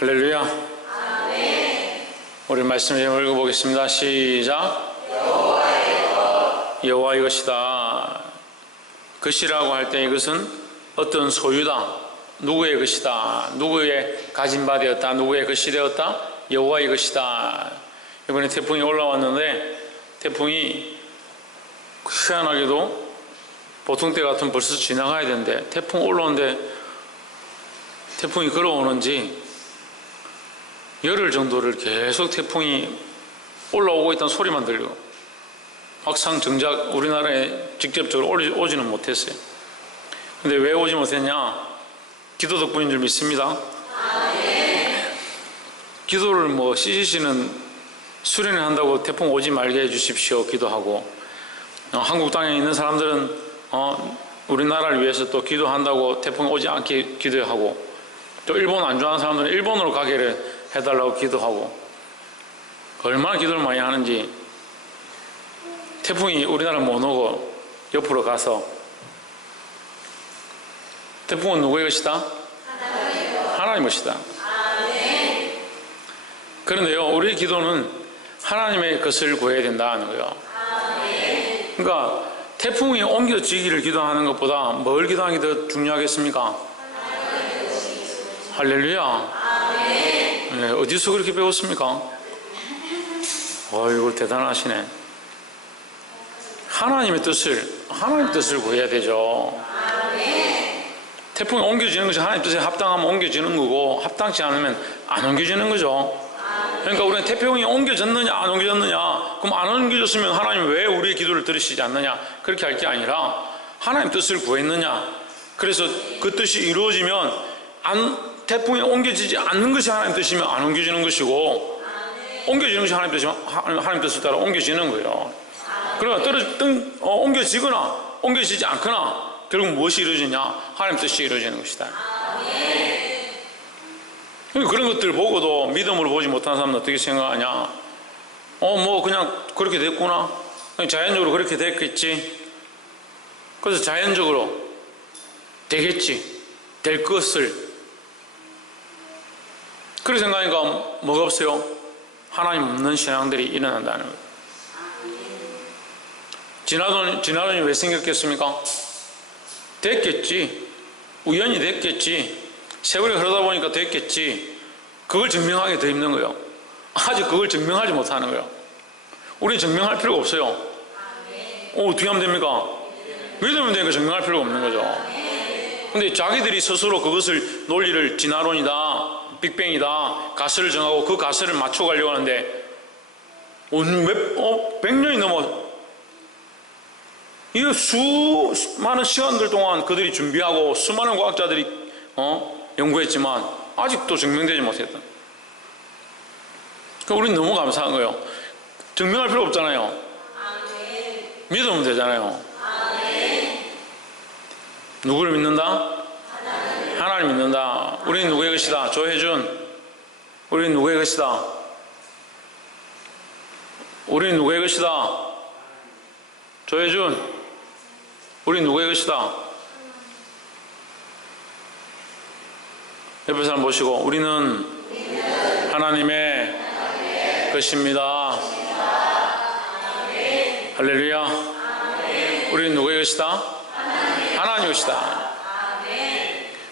할렐루야. 아멘. 우리 말씀 좀 읽어보겠습니다. 시작. 여호와의 것이다. 것이라고 할 때 이것은 어떤 소유다. 누구의 것이다. 누구의 가진 바 되었다. 누구의 것이 되었다. 여호와의 것이다. 이번에 태풍이 올라왔는데 태풍이 희한하게도 보통 때 같으면 벌써 지나가야 되는데 태풍 올라오는데 태풍이 걸어오는지 열흘 정도를 계속 태풍이 올라오고 있다는 소리만 들리고 막상 정작 우리나라에 직접적으로 오지는 못했어요. 근데 왜 오지 못했냐? 기도 덕분인 줄 믿습니다. 기도를 CCC는 수련을 한다고 태풍 오지 말게 해주십시오 기도하고, 한국 땅에 있는 사람들은 우리나라를 위해서 또 기도한다고 태풍이 오지 않게 기도하고, 또 일본 안 좋아하는 사람들은 일본으로 가게를 해달라고 기도하고, 얼마나 기도를 많이 하는지. 태풍이 우리나라 못 오고 옆으로 가서, 태풍은 누구의 것이다? 하나님의 것이다. 그런데요, 우리의 기도는 하나님의 것을 구해야 된다는 거예요. 그러니까 태풍이 옮겨지기를 기도하는 것보다 뭘 기도하는 게 더 중요하겠습니까? 할렐루야. 네, 어디서 그렇게 배웠습니까? 이거 대단하시네. 하나님의 뜻을 구해야 되죠. 태풍이 옮겨지는 것이 하나님 뜻에 합당하면 옮겨지는 거고, 합당치 않으면 안 옮겨지는 거죠. 그러니까 우리는 태풍이 옮겨졌느냐 안 옮겨졌느냐, 그럼 안 옮겨졌으면 하나님 왜 우리의 기도를 들으시지 않느냐, 그렇게 할 게 아니라 하나님 뜻을 구했느냐. 그래서 그 뜻이 이루어지면 태풍이 옮겨지지 않는 것이 하나님 뜻이면 안 옮겨지는 것이고, 옮겨지는 것이 하나님 뜻이면 하나님 뜻을 따라 옮겨지는 거예요. 그러니까 옮겨지거나 옮겨지지 않거나 결국 무엇이 이루어지냐? 하나님 뜻이 이루어지는 것이다. 그런 것들 보고도 믿음으로 보지 못하는 사람은 어떻게 생각하냐? 그냥 그렇게 됐구나. 그냥 자연적으로 그렇게 됐겠지. 그래서 자연적으로 되겠지. 될 것을. 그렇게 생각하니까 뭐가 없어요? 하나님 없는 신앙들이 일어난다는 거예요. 진화론이 왜 생겼겠습니까? 됐겠지. 우연히 됐겠지. 세월이 흐르다 보니까 됐겠지. 그걸 증명하기 더 힘든 거예요. 아직 그걸 증명하지 못하는 거예요. 우리는 증명할 필요가 없어요. 어떻게 하면 됩니까? 믿으면 되니까 증명할 필요가 없는 거죠. 근데 자기들이 스스로 그것을 논리를 진화론이다, 빅뱅이다, 가설을 정하고 그 가설을 맞춰가려고 하는데 100년이 넘어 이거 수많은 시간들 동안 그들이 준비하고 수많은 과학자들이 연구했지만 아직도 증명되지 못했다. 그러니까 우리는 너무 감사한 거예요. 증명할 필요 없잖아요. 믿으면 되잖아요. 누구를 믿는다? 하나님 믿는다. 우리는 누구의 것이다? 조혜준, 우리는 누구의 것이다? 우리는 누구의 것이다? 조혜준, 우리는 누구의 것이다? 옆에 사람 보시고, 우리는 하나님의 것입니다. 할렐루야. 우리는 누구의 것이다? 하나님의 것이다.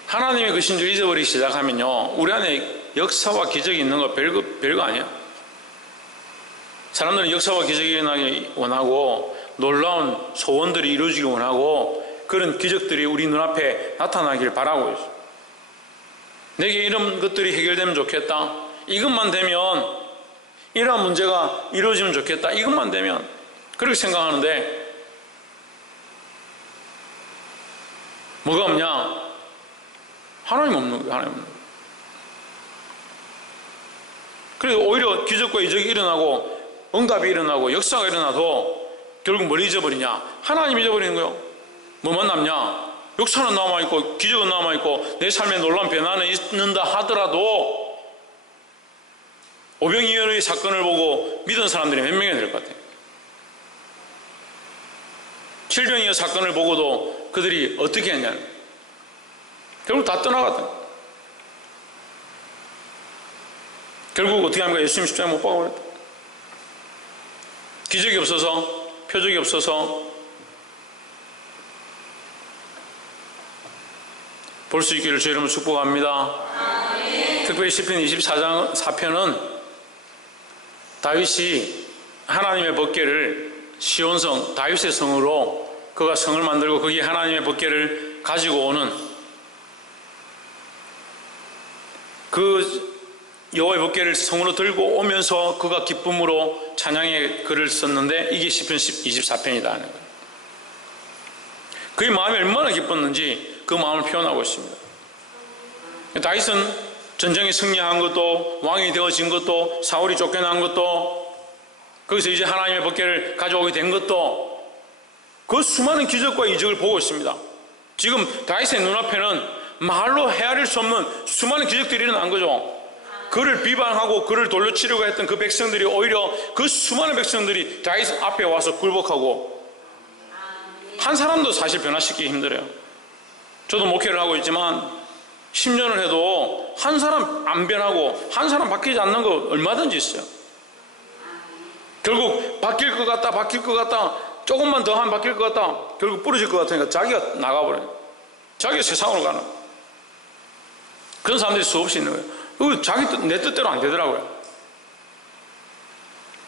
하나님의 것인 줄 잊어버리기 시작하면요, 우리 안에 역사와 기적이 있는 거 별거 아니야. 사람들은 역사와 기적이 일어나기 원하고 놀라운 소원들이 이루어지기 원하고 그런 기적들이 우리 눈앞에 나타나길 바라고 있어. 내게 이런 것들이 해결되면 좋겠다. 이것만 되면, 이러한 문제가 이루어지면 좋겠다. 이것만 되면, 그렇게 생각하는데 뭐가 없냐? 하나님 없는 거예요. 하나님 없는 거예요. 그래서 오히려 기적과 이적이 일어나고 응답이 일어나고 역사가 일어나도 결국 뭘 잊어버리냐? 하나님 잊어버리는 거예요. 뭐만 남냐? 역사는 남아있고 기적은 남아있고 내 삶에 놀라운 변화는 있는다 하더라도 오병이어의 사건을 보고 믿은 사람들이 몇 명이 될 것 같아요? 칠병이어 사건을 보고도 그들이 어떻게 했냐? 결국 다 떠나갔다. 결국 어떻게 합니까? 예수님 십자가에 못 박아버렸다. 기적이 없어서, 표적이 없어서 볼 수 있기를 주의 이름으로 축복합니다. 특별히 시편 24장 4편은 다윗이 하나님의 법궤를 시온성 다윗의 성으로 그가 성을 만들고 거기에 하나님의 법궤를 가지고 오는 그 여호와의 법궤를 성으로 들고 오면서 그가 기쁨으로 찬양의 글을 썼는데 이게 시편 24편이다 하는 거예요. 그의 마음이 얼마나 기뻤는지 그 마음을 표현하고 있습니다. 다윗은 전쟁에 승리한 것도 왕이 되어진 것도 사울이 쫓겨난 것도 거기서 이제 하나님의 법궤를 가져오게 된 것도 그 수많은 기적과 이적을 보고 있습니다. 지금 다윗의 눈앞에는 말로 헤아릴 수 없는 수많은 기적들이 일어난 거죠. 그를 비방하고 그를 돌려치려고 했던 그 백성들이 오히려 그 수많은 백성들이 다윗 앞에 와서 굴복하고 한 사람도 사실 변화시키기 힘들어요. 저도 목회를 하고 있지만 10년을 해도 한 사람 안 변하고 한 사람 바뀌지 않는 거 얼마든지 있어요. 결국 바뀔 것 같다 조금만 더 하면 바뀔 것 같다 결국 부러질 것 같으니까 자기가 나가버려요. 자기가 세상으로 가는 거예요. 그런 사람들이 수없이 있는 거예요. 내 뜻대로 안 되더라고요.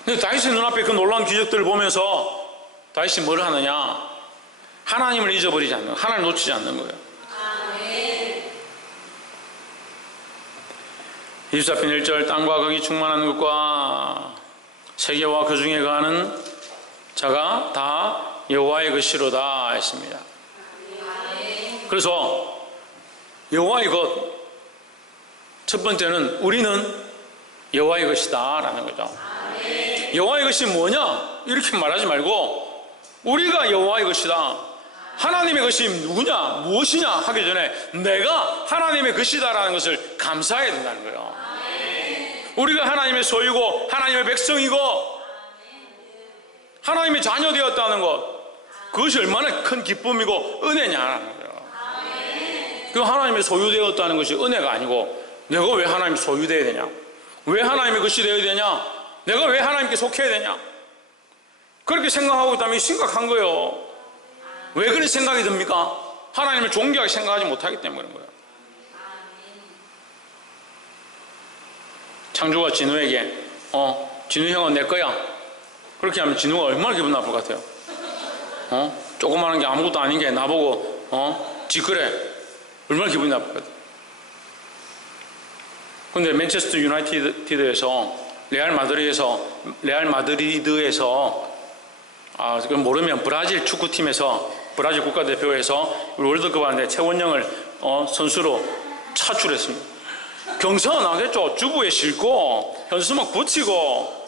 근데 다윗의 눈앞에 그 놀라운 기적들을 보면서 다윗이 뭘 하느냐, 하나님을 잊어버리지 않는, 하나님을 놓치지 않는 거예요. 24편 1절 땅과 거기 충만한 것과 세계와 그 중에 거하는 자가 다 여호와의 것이로다 했습니다. 그래서 여호와의 것, 첫 번째는 우리는 여호와의 것이다 라는 거죠. 여호와의 것이 뭐냐 이렇게 말하지 말고 우리가 여호와의 것이다, 하나님의 것이 누구냐 무엇이냐 하기 전에 내가 하나님의 것이다 라는 것을 감사해야 된다는 거예요. 우리가 하나님의 소유고 하나님의 백성이고 하나님의 자녀 되었다는 것, 그것이 얼마나 큰 기쁨이고 은혜냐라는 거예요. 그 하나님의 소유되었다는 것이 은혜가 아니고 내가 왜 하나님의 소유되어야 되냐, 왜 하나님의 것이 되어야 되냐, 내가 왜 하나님께 속해야 되냐, 그렇게 생각하고 있다면 심각한 거예요. 왜 그런 생각이 듭니까? 하나님을 존귀하게 생각하지 못하기 때문에 그런 거예요. 창조가 진우에게 진우 형은 내 거야 그렇게 하면 진우가 얼마나 기분 나쁠 것 같아요? 조그마한 게 아무것도 아닌 게 나보고 지 그래 얼마나 기분이 나쁠 것 같아요. 근데 맨체스터 유나이티드에서 레알 마드리드에서 그럼 모르면 브라질 축구팀에서 브라질 국가대표에서 월드컵 하는데 최원영을 선수로 차출했습니다. 경사가 나겠죠. 주부에 싣고 현수막 붙이고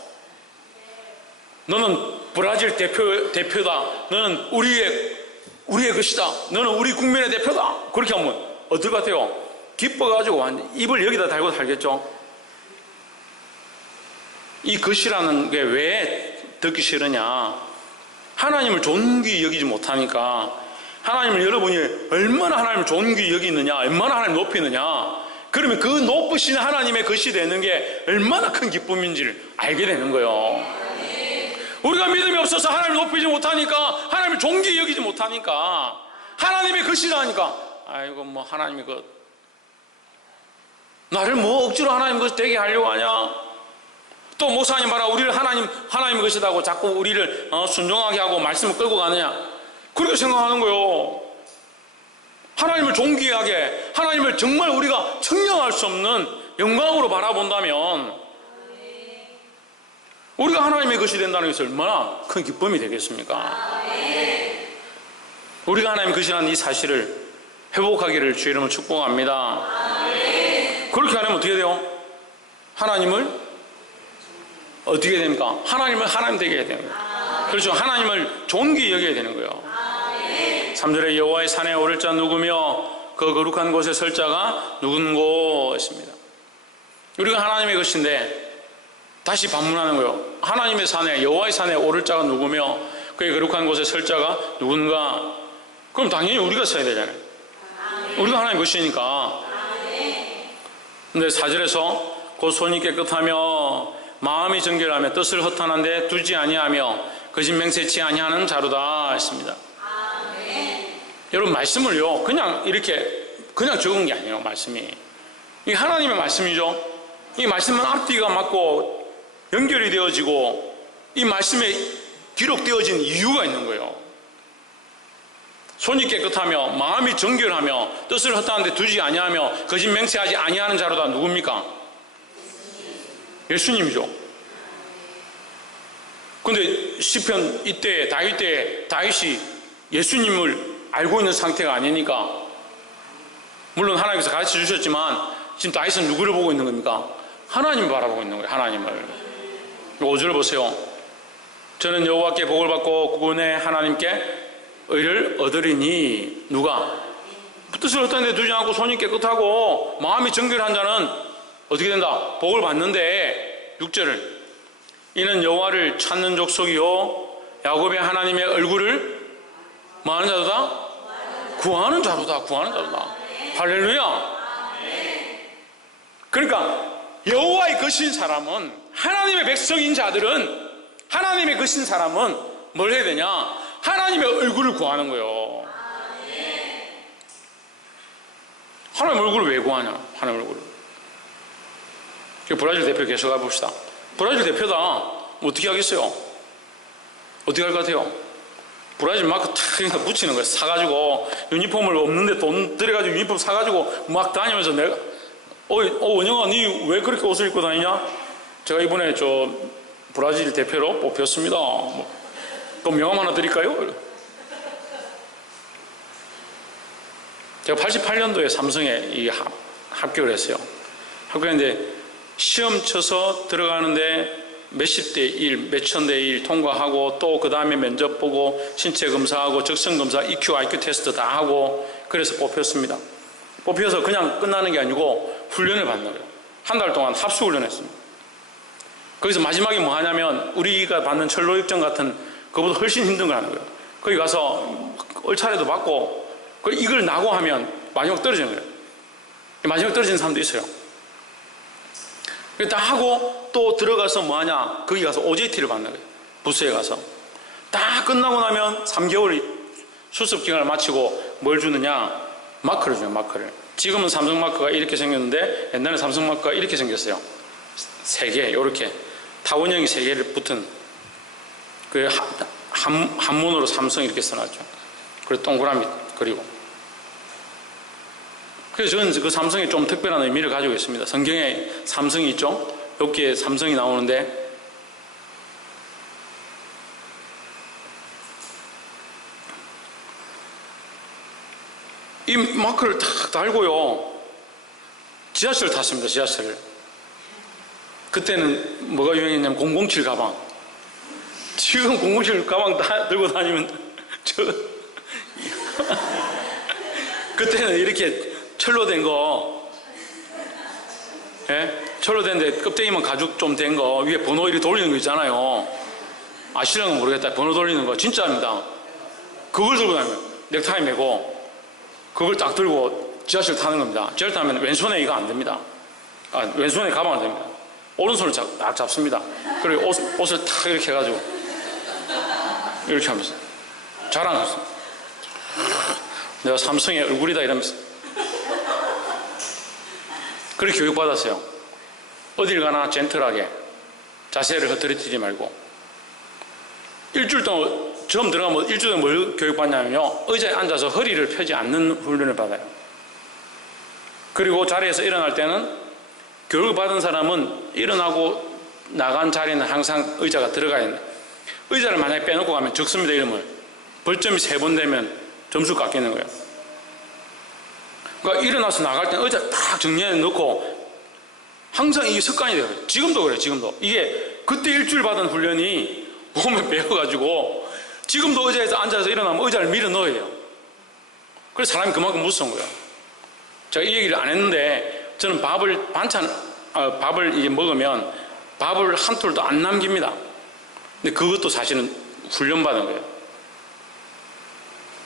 너는 브라질 대표다, 너는 우리의 것이다, 너는 우리 국민의 대표다, 그렇게 하면 어떨 것 같아요? 기뻐가지고 완전 입을 여기다 달고 살겠죠. 이 것이라는 게 왜 듣기 싫으냐, 하나님을 존귀히 여기지 못하니까. 하나님을 여러분이 얼마나 하나님을 존귀히 여기느냐, 얼마나 하나님을 높이느냐, 그러면 그 높으신 하나님의 것이 되는 게 얼마나 큰 기쁨인지를 알게 되는 거예요. 우리가 믿음이 없어서 하나님을 높이지 못하니까, 하나님을 존귀히 여기지 못하니까, 하나님의 것이라니까 아이고 뭐 하나님의 것, 나를 뭐 억지로 하나님의 것 되게 하려고 하냐, 또 목사님 봐라 우리를 하나님의 것이라고 자꾸 우리를 순종하게 하고 말씀을 끌고 가느냐, 그렇게 생각하는 거예요. 하나님을 존귀하게, 하나님을 정말 우리가 측량할 수 없는 영광으로 바라본다면 우리가 하나님의 것이 된다는 것이 얼마나 큰 기쁨이 되겠습니까? 우리가 하나님의 것이라는 이 사실을 회복하기를 주의 이름으로 축복합니다. 그렇게 하려면 어떻게 돼요? 하나님을 어떻게 됩니까? 하나님을 하나님 되게 해야 되는 거예요. 그렇죠. 하나님을 존귀히 여겨야 되는 거예요. 3절에 여호와의 산에 오를 자 누구며 그 거룩한 곳에 설 자가 누군고 했습니다. 우리가 하나님의 것인데 다시 반문하는 거예요. 하나님의 산에, 여호와의 산에 오를 자가 누구며 그의 거룩한 곳에 설 자가 누군가. 그럼 당연히 우리가 서야 되잖아요. 우리가 하나님의 것이니까. 근데 4절에서 곧 손이 깨끗하며 마음이 정결하며 뜻을 허탄한데 두지 아니하며 거짓 맹세치 아니하는 자로다 했습니다. 여러분, 말씀을요 그냥 이렇게 그냥 적은 게 아니에요. 말씀이 이 하나님의 말씀이죠. 이 말씀은 앞뒤가 맞고 연결이 되어지고 이 말씀에 기록되어진 이유가 있는 거예요. 손이 깨끗하며 마음이 정결하며 뜻을 허탄한데 두지 아니하며 거짓 맹세하지 아니하는 자로다. 누굽니까? 예수님이죠. 근데 시편 이때 다윗 때 다윗이 예수님을 알고 있는 상태가 아니니까, 물론 하나님께서 가르쳐 주셨지만 지금 다윗은 누구를 보고 있는 겁니까? 하나님을 바라보고 있는 거예요. 하나님을. 5절 보세요. 저는 여호와께 복을 받고 그분의 하나님께 의를 얻으리니. 누가? 뜻을 어떤 데 두지 않고 손이 깨끗하고 마음이 정결한 자는 어떻게 된다? 복을 받는데 6절을 이는 여호와를 찾는 족속이요 야곱의 하나님의 얼굴을 뭐 하는 자도다? 구하는 자로다. 구하는 자로다. 할렐루야. 그러니까 여호와의 것인 사람은, 하나님의 백성인 자들은, 하나님의 것인 사람은 뭘 해야 되냐? 하나님의 얼굴을 구하는 거예요. 하나님의 얼굴을 왜 구하냐? 하나님의 얼굴을. 브라질 대표 계속 가봅시다. 브라질 대표다. 어떻게 하겠어요? 어떻게 할 것 같아요? 브라질 마크 탁 붙이는 거예요. 사가지고 유니폼을 없는데 돈 들여가지고 유니폼 사가지고 막 다니면서 내가 원영아 니 왜 그렇게 옷을 입고 다니냐? 제가 이번에 저 브라질 대표로 뽑혔습니다. 그럼 명함 하나 드릴까요? 제가 88년도에 삼성에 합격을 했어요. 합격했는데 시험 쳐서 들어가는데 몇십 대 1, 몇천 대 1 통과하고 또 그 다음에 면접 보고 신체 검사하고 적성 검사, EQ, IQ 테스트 다 하고 그래서 뽑혔습니다. 뽑혀서 그냥 끝나는 게 아니고 훈련을 받는 거예요. 한 달 동안 합수 훈련했습니다. 거기서 마지막에 뭐 하냐면 우리가 받는 철로역정 같은 그보다 훨씬 힘든 걸 하는 거예요. 거기 가서 얼차례도 받고 이걸 나고 하면 마지막 떨어지는 거예요. 마지막 떨어지는 사람도 있어요. 다 하고 또 들어가서 뭐 하냐? 거기 가서 OJT를 받는 거예요. 부스에 가서. 다 끝나고 나면 3개월 수습 기간을 마치고 뭘 주느냐? 마크를 줘요. 마크를. 지금은 삼성 마크가 이렇게 생겼는데 옛날에 삼성 마크가 이렇게 생겼어요. 3개 이렇게 타원형이 3개를 붙은 그 한문으로 삼성 이렇게 써놨죠. 그리고 동그라미 그리고 그래서 저는 그 삼성이 좀 특별한 의미를 가지고 있습니다. 성경에 삼성이 있죠. 여기에 삼성이 나오는데 이 마크를 탁 달고요. 지하철을 탔습니다. 지하철을. 그때는 뭐가 유행했냐면 007 가방. 지금 007 가방 다 들고 다니면 그때는 이렇게 철로 된 거, 예? 철로 된데 껍데기만 가죽 좀 된 거 위에 번호 이렇게 돌리는 거 있잖아요. 아시려는 모르겠다. 번호 돌리는 거 진짜입니다. 그걸 들고 다니면 넥타이 메고 그걸 딱 들고 지하철 타는 겁니다. 지하철 타면 왼손에 이거 안 됩니다. 왼손에 가방 안 됩니다. 오른손을 딱 잡습니다. 그리고 옷을 탁 이렇게 해가지고 이렇게 하면서 자랑했어요. 내가 삼성의 얼굴이다 이러면서. 그렇게 교육받았어요. 어딜 가나 젠틀하게 자세를 흐트러뜨리지 말고. 일주일 동안 처음 들어가면 일주일 동안 뭘 교육받냐면요, 의자에 앉아서 허리를 펴지 않는 훈련을 받아요. 그리고 자리에서 일어날 때는 교육을 받은 사람은 일어나고 나간 자리는 항상 의자가 들어가야 된다. 의자를 만약에 빼놓고 가면 적습니다. 이름을 벌점이 3번 되면 점수 깎이는 거예요. 그러니까 일어나서 나갈 때는 의자 딱 정리해 놓고 항상 이게 습관이 돼요. 지금도 그래요. 지금도 이게 그때 일주일 받은 훈련이 몸에 배워가지고 지금도 의자에서 앉아서 일어나면 의자를 밀어 넣어야 돼요. 그래서 사람이 그만큼 무서운 거예요. 제가 이 얘기를 안 했는데 저는 밥을 이제 먹으면 밥을 한 톨도 안 남깁니다. 근데 그것도 사실은 훈련받은 거예요.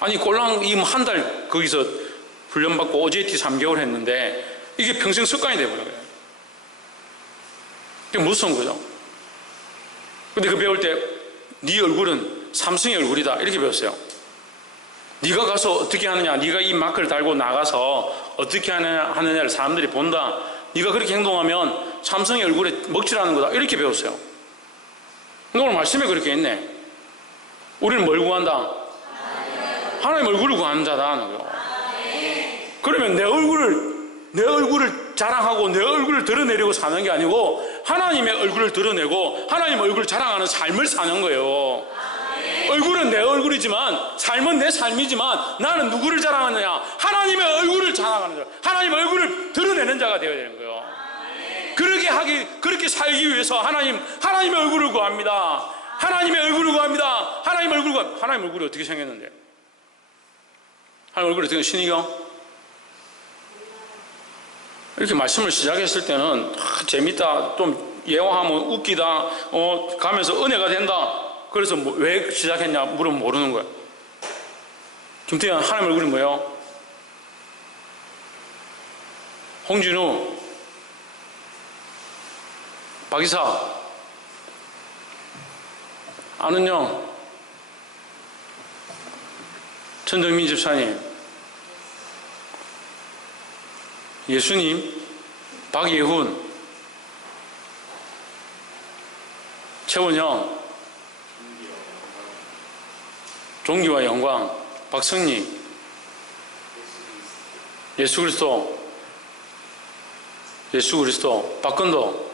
아니 꼴랑 한 달 거기서 훈련받고 OJT 3개월 했는데 이게 평생 습관이 돼버린 거예요. 그게 무서운 거죠. 근데 그 배울 때 네 얼굴은 삼성의 얼굴이다 이렇게 배웠어요. 네가 가서 어떻게 하느냐, 네가 이 마크를 달고 나가서 어떻게 하느냐를 사람들이 본다. 네가 그렇게 행동하면 삼성의 얼굴에 먹칠하는 거다 이렇게 배웠어요. 근데 오늘 말씀에 그렇게 있네. 우리는 뭘 구한다? 하나님 얼굴을 구하는 자다는 거예요. 그러면 내 얼굴을 자랑하고 내 얼굴을 드러내려고 사는 게 아니고 하나님의 얼굴을 드러내고 하나님 얼굴을 자랑하는 삶을 사는 거예요. 얼굴은 내 얼굴이지만 삶은 내 삶이지만 나는 누구를 자랑하느냐? 하나님의 얼굴을 자랑하는 자, 하나님의 얼굴을 드러내는 자가 되어야 되는 거예요. 그렇게 살기 위해서 하나님의 얼굴을 구합니다. 하나님의 얼굴을 구합니다. 하나님 얼굴이 어떻게 생겼는데? 하나님 얼굴이 어떻게 신이경? 이렇게 말씀을 시작했을 때는 재밌다, 좀 예화하면 웃기다, 가면서 은혜가 된다. 그래서 왜 시작했냐 물으면 모르는 거예요. 김태현 하나님 얼굴이 뭐예요? 홍진우, 박이사, 안은영, 천정민 집사님, 예수님, 박예훈, 최원영, 종기와 영광, 박성리, 예수 그리스도, 박건도,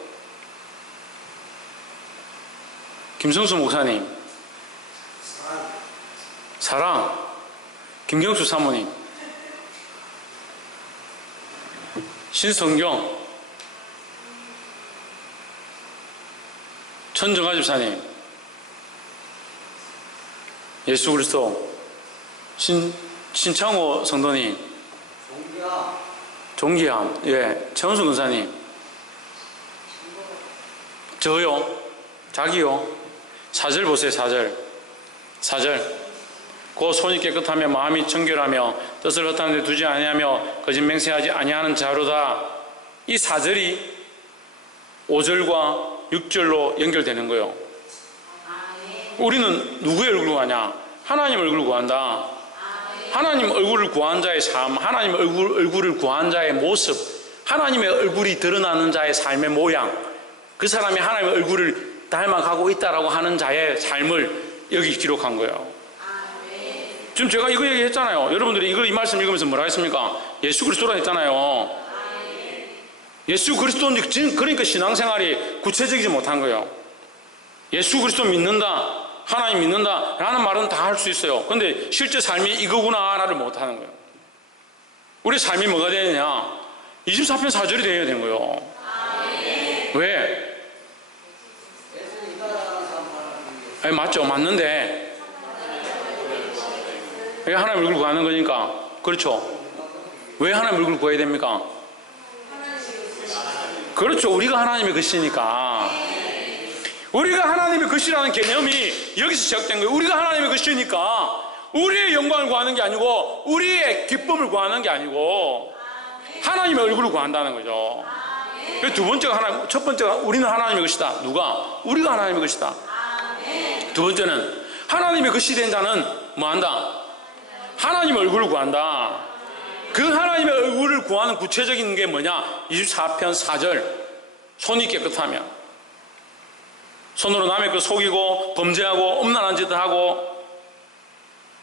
김성수 목사님, 사랑, 김경수 사모님, 신성경, 천정아 집사님, 예수 그리스도, 신창호 성도님, 종기함, 예, 최원수 권사님, 저요, 자기요, 사절 보세요, 사절. 그 손이 깨끗하며 마음이 청결하며 뜻을 허탄 데 두지 아니하며 거짓 맹세하지 아니하는 자로다. 이 사절이 5절과 6절로 연결되는 거예요. 우리는 누구의 얼굴을 구하냐? 하나님 얼굴을 구한다. 하나님 얼굴을 구한 자의 삶, 하나님 얼굴을 구한 자의 모습, 하나님의 얼굴이 드러나는 자의 삶의 모양, 그 사람이 하나님의 얼굴을 닮아가고 있다라고 하는 자의 삶을 여기 기록한 거예요. 지금 제가 이거 얘기했잖아요. 여러분들이 이 말씀 읽으면서 뭐라 했습니까? 예수 그리스도라 했잖아요. 예수 그리스도인지, 그러니까 신앙생활이 구체적이지 못한 거예요. 예수 그리스도 믿는다, 하나님 믿는다 라는 말은 다 할 수 있어요. 근데 실제 삶이 이거구나를 못하는 거예요. 우리 삶이 뭐가 되느냐? 24편 4절이 되어야 되는 거예요. 왜? 아니, 맞죠? 맞는데 왜 하나님 얼굴 구하는 거니까? 그렇죠? 왜 하나님 얼굴 구해야 됩니까? 그렇죠. 우리가 하나님의 것이니까. 우리가 하나님의 것이라는 개념이 여기서 시작된 거예요. 우리가 하나님의 것이니까 우리의 영광을 구하는 게 아니고 우리의 기쁨을 구하는 게 아니고 하나님의 얼굴을 구한다는 거죠. 두 번째가 첫 번째가 우리는 하나님의 것이다. 누가? 우리가 하나님의 것이다. 두 번째는 하나님의 것이 된 자는 뭐한다? 하나님의 얼굴을 구한다. 그 하나님의 얼굴을 구하는 구체적인 게 뭐냐? 24편 4절. 손이 깨끗하며 손으로 남의 것 속이고 범죄하고 음란한 짓을 하고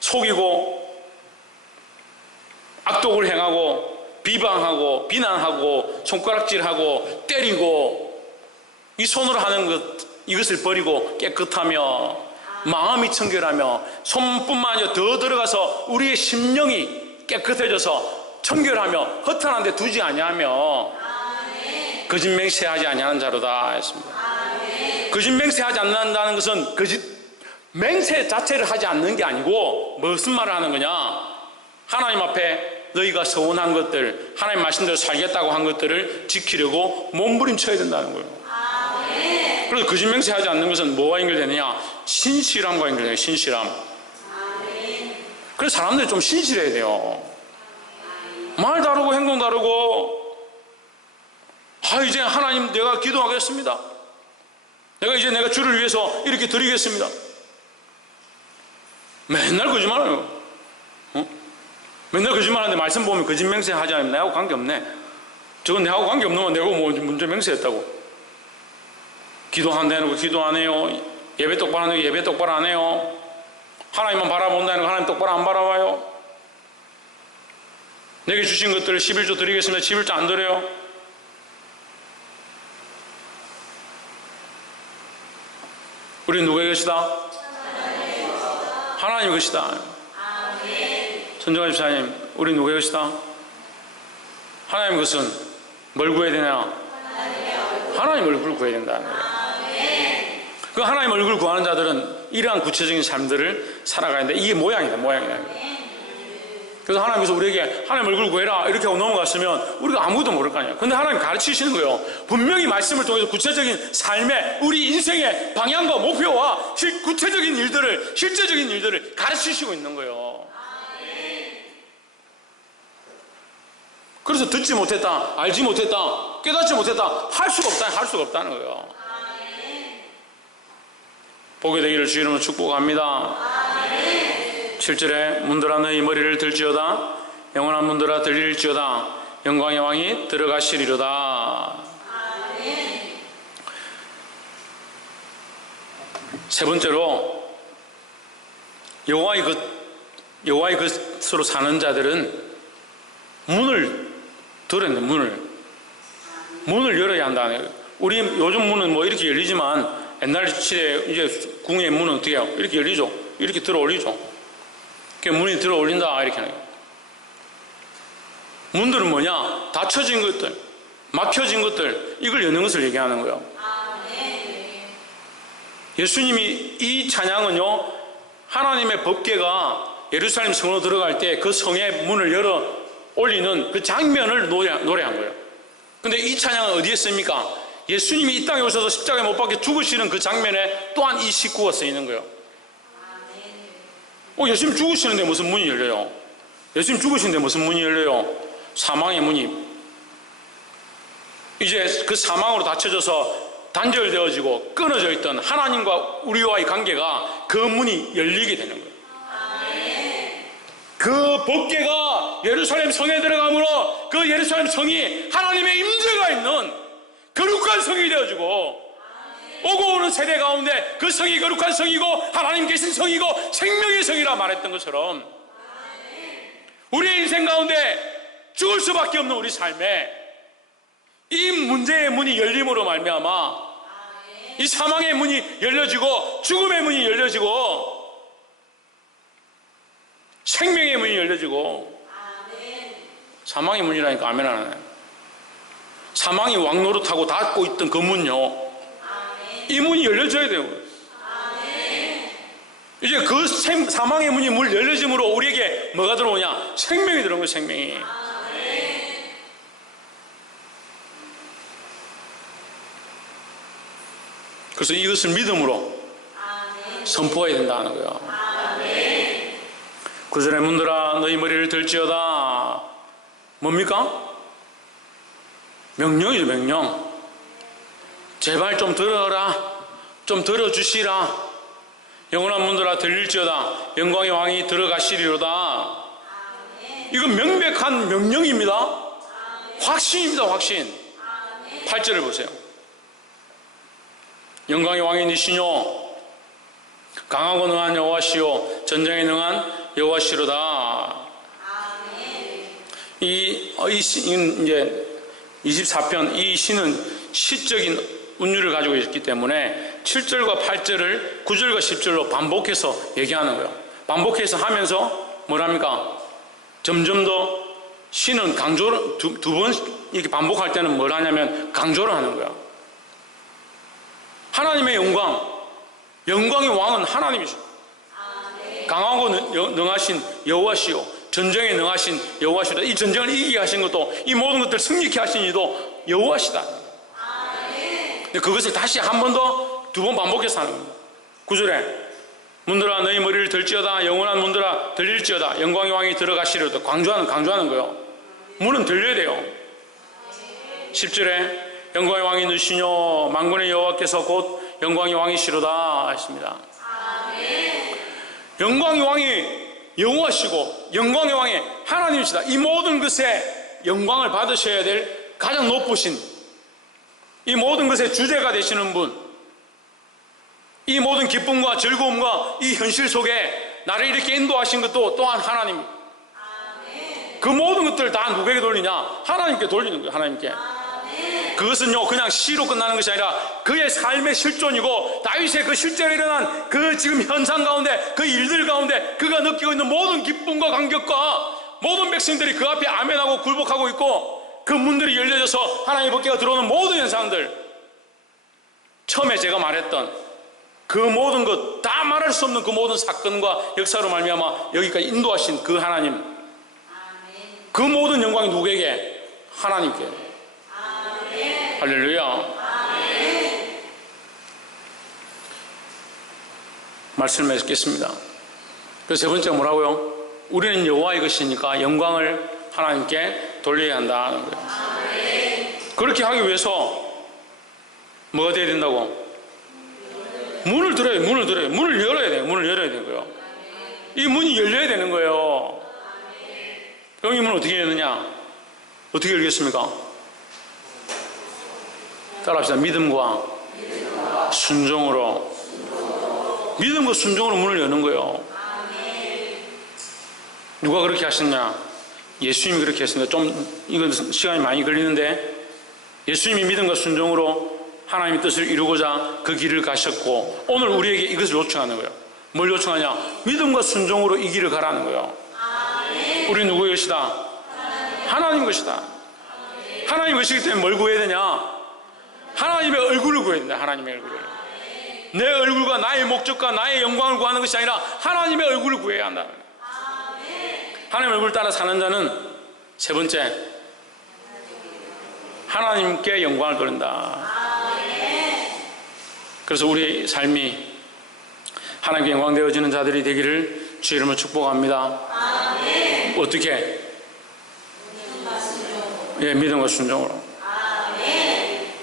속이고 악독을 행하고 비방하고 비난하고 손가락질하고 때리고 이 손으로 하는 것, 이것을 버리고 깨끗하며 마음이 청결하며 손뿐만 아니라 더 들어가서 우리의 심령이 깨끗해져서 청결하며 허탄한 데 두지 아니하며 거짓 맹세하지 아니하는 자로다 했습니다. 거짓 맹세하지 않는다는 것은 거짓 맹세 자체를 하지 않는 게 아니고 무슨 말을 하는 거냐? 하나님 앞에 너희가 서원한 것들, 하나님 말씀대로 살겠다고 한 것들을 지키려고 몸부림쳐야 된다는 거예요. 그래서 거짓 맹세하지 않는 것은 뭐와 연결되느냐? 신실함과 연결돼요. 신실함. 그래서 사람들이 좀 신실해야 돼요. 말 다르고 행동 다르고 이제 하나님 내가 기도하겠습니다. 내가 주를 위해서 이렇게 드리겠습니다. 맨날 거짓말해요. 맨날 거짓말하는데 말씀 보면 거짓 맹세하지 않으면 내하고 관계없네. 저건 내하고 관계없는 내가 뭐 문제 맹세했다고. 기도 안 되는 거 기도 안 해요. 예배 똑바로 하는 거 예배 똑바로 안 해요. 하나님만 바라본다는 거 하나님 똑바로 안 바라봐요. 내게 주신 것들 11조 드리겠습니다. 11조 안 드려요. 우리 누구의 것이다? 하나님의 것이다. 선정아 집사님, 우리 누구의 것이다? 하나님의 것은 뭘 구해야 되냐? 하나님 얼굴을 구해야 된다는 거예요. 그 하나님 얼굴을 구하는 자들은 이러한 구체적인 삶들을 살아가는데 이게 모양이다. 그래서 하나님께서 우리에게 하나님 얼굴을 구해라 이렇게 하고 넘어갔으면 우리가 아무것도 모를 거 아니야. 근데 하나님 가르치시는 거예요. 분명히 말씀을 통해서 구체적인 삶의 우리 인생의 방향과 목표와 구체적인 일들을, 실제적인 일들을 가르치시고 있는 거예요. 그래서 듣지 못했다, 알지 못했다, 깨닫지 못했다 할 수가 없다는 거예요. 보게 되기를 주 이름으로 축복합니다. 7절에 문들아 너희 머리를 들지어다 영원한 문들아 들릴지어다 영광의 왕이 들어가시리로다. 세 번째로 여호와의 것으로 사는 자들은 문을 들었네. 문을 열어야 한다는 거예요. 우리 요즘 문은 뭐 이렇게 열리지만 옛날 시대에 이제 궁의 문은 어떻게 해요? 이렇게 열리죠. 이렇게 들어 올리죠. 그 문이 들어 올린다 이렇게 하는 거예요. 문들은 뭐냐? 닫혀진 것들, 막혀진 것들, 이걸 여는 것을 얘기하는 거예요. 예수님이 이 찬양은요, 하나님의 법궤가 예루살렘 성으로 들어갈 때 그 성의 문을 열어 올리는 그 장면을 노래한 거예요. 근데 이 찬양은 어디에 씁니까? 예수님이 이 땅에 오셔서 십자가에 못 박혀 죽으시는 그 장면에 또한 이 식구가 쓰이는 거예요. 예수님 죽으시는데 무슨 문이 열려요? 예수님 죽으시는데 무슨 문이 열려요? 사망의 문이. 이제 그 사망으로 닫혀져서 단절되어지고 끊어져 있던 하나님과 우리와의 관계가 그 문이 열리게 되는 거예요. 그 법궤가 예루살렘 성에 들어가므로 그 예루살렘 성이 하나님의 임재가 있는 거룩한 성이 되어지고 오고 오는 세대 가운데 그 성이 거룩한 성이고 하나님 계신 성이고 생명의 성이라 말했던 것처럼 우리의 인생 가운데 죽을 수밖에 없는 우리 삶에 이 문제의 문이 열림으로 말미암아 이 사망의 문이 열려지고 죽음의 문이 열려지고 생명의 문이 열려지고 사망의 문이라니까 아멘 안 하네. 사망이 왕노릇하고 닫고 있던 그 문요, 이 문이 열려져야 돼요. 이제 그 사망의 문이 열려짐으로 우리에게 뭐가 들어오냐? 생명이 들어오는 거예요. 생명이. 그래서 이것을 믿음으로 선포해야 된다는 거예요. 9절에 문들아 너희 머리를 들지어다. 뭡니까? 명령이죠. 명령. 제발 좀 들어라, 좀 들어주시라. 영원한 문들아 들릴지어다 영광의 왕이 들어가시리로다. 이건 명백한 명령입니다. 확신입니다. 확신. 8절을 보세요. 영광의 왕이니시뇨 강하고 능한 여호와시요 전쟁에 능한 여호와시로다. 이제 24편 이 시는 시적인 운율을 가지고 있기 때문에 7절과 8절을 9절과 10절로 반복해서 얘기하는 거예요. 반복해서 하면서 뭐랍니까? 점점 더 시는 강조를 두 번 이렇게 반복할 때는 뭘 하냐면 강조를 하는 거야. 하나님의 영광의 왕은 하나님이시고 강하고 능하신 여호와시요 전쟁에 능하신 여호와시다. 이 전쟁을 이기게 하신 것도 이 모든 것들을 승리케 하신 이도 여호와시다. 근데 그것을 다시 한 번 더 두 번 반복해서 하는 겁니다. 9절에 문들아 너희 머리를 들지어다 영원한 문들아 들릴지어다 영광의 왕이 들어가시리로다. 강조하는 거예요. 문은 들려야 돼요. 10절에 영광의 왕이 누시뇨 만군의 여호와께서 곧 영광의 왕이시로다 했습니다. 영광의 왕이 여호와시고 영광의 왕이 하나님이시다. 이 모든 것에 영광을 받으셔야 될 가장 높으신, 이 모든 것의 주제가 되시는 분, 이 모든 기쁨과 즐거움과 이 현실 속에 나를 이렇게 인도하신 것도 또한 하나님. 그 모든 것들을 다 누구에게 돌리냐? 하나님께 돌리는 거예요. 하나님께. 그것은요 그냥 시로 끝나는 것이 아니라 그의 삶의 실존이고, 다윗의 그 실제로 일어난 그 지금 현상 가운데, 그 일들 가운데 그가 느끼고 있는 모든 기쁨과 감격과 모든 백성들이 그 앞에 아멘하고 굴복하고 있고, 그 문들이 열려져서 하나님의 법궤가 들어오는 모든 현상들, 처음에 제가 말했던 그 모든 것, 다 말할 수 없는 그 모든 사건과 역사로 말미암아 여기까지 인도하신 그 하나님, 그 모든 영광이 누구에게? 하나님께. 할렐루야. 말씀을 맺겠습니다. 그래서 세 번째가 뭐라고요? 우리는 여호와의 것이니까 영광을 하나님께 돌려야 한다는 거예요. 그렇게 하기 위해서 뭐가 돼야 된다고? 문을 들어요. 문을 들어요. 문을 열어야 돼요. 문을 열어야 되는 거예요. 이 문이 열려야 되는 거예요. 그럼 이 문을 어떻게 여느냐? 어떻게 열겠습니까? 따라합시다. 믿음과 순종으로. 믿음과 순종으로 문을 여는 거예요. 누가 그렇게 하셨냐? 예수님이 그렇게 했습니다. 좀 이건 시간이 많이 걸리는데, 예수님이 믿음과 순종으로 하나님의 뜻을 이루고자 그 길을 가셨고, 오늘 우리에게 이것을 요청하는 거예요. 뭘 요청하냐? 믿음과 순종으로 이 길을 가라는 거예요. 우리 누구의 것이다? 하나님 것이다. 하나님 것이기 때문에 뭘 구해야 되냐? 하나님의 얼굴을 구해야 된다. 하나님의 얼굴을. 내 얼굴과 나의 목적과 나의 영광을 구하는 것이 아니라 하나님의 얼굴을 구해야 한다. 하나님의 얼굴을 따라 사는 자는 세 번째, 하나님께 영광을 돌린다. 그래서 우리의 삶이 하나님께 영광되어지는 자들이 되기를 주의 이름으로 축복합니다. 어떻게? 예, 믿음과 순종으로.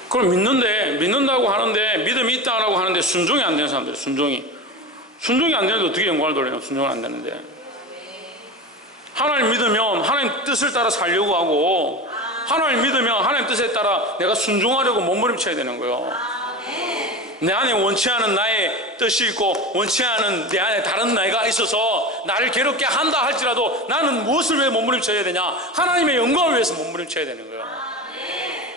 그걸 믿는다고 하는데, 믿음이 있다고 하는데 순종이 안 되는 사람들, 순종이 안 되는데 어떻게 영광을 돌리냐? 순종은 안 되는데. 하나님 믿으면 하나님 뜻을 따라 살려고 하고, 하나님 믿으면 하나님 뜻에 따라 내가 순종하려고 몸부림쳐야 되는 거예요. 내 안에 원치 않은 나의 뜻이 있고, 원치 않은 내 안에 다른 나가 있어서 나를 괴롭게 한다 할지라도 나는 무엇을 위해 몸부림쳐야 되냐? 하나님의 영광을 위해서 몸부림쳐야 되는 거예요.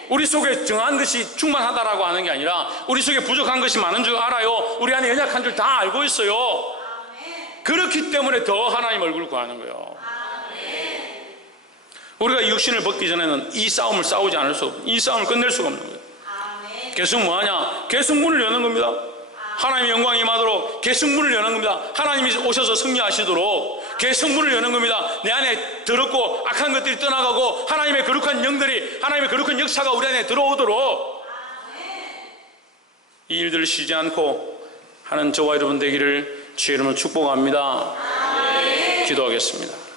우리 속에 정한 것이 충만하다라고 하는 게 아니라, 우리 속에 부족한 것이 많은 줄 알아요. 우리 안에 연약한 줄 다 알고 있어요. 그렇기 때문에 더 하나님 얼굴을 구하는 거예요. 우리가 육신을 벗기 전에는 이 싸움을 싸우지 않을 수 없고, 이 싸움을 끝낼 수가 없는 거예요. 계속 뭐하냐? 계속 문을 여는 겁니다. 하나님의 영광이 임하도록 계속 문을 여는 겁니다. 하나님이 오셔서 승리하시도록 계속 문을 여는 겁니다. 내 안에 더럽고 악한 것들이 떠나가고, 하나님의 거룩한 영들이, 하나님의 거룩한 역사가 우리 안에 들어오도록 이 일들을 쉬지 않고 하는 저와 여러분 되기를 주의 이름으로 축복합니다. 기도하겠습니다.